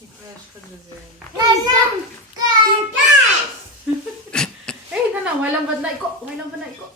I-crush ka, Josel. Nanam ka. Eh, nanang, walang bad na iko. Walang bad na iko.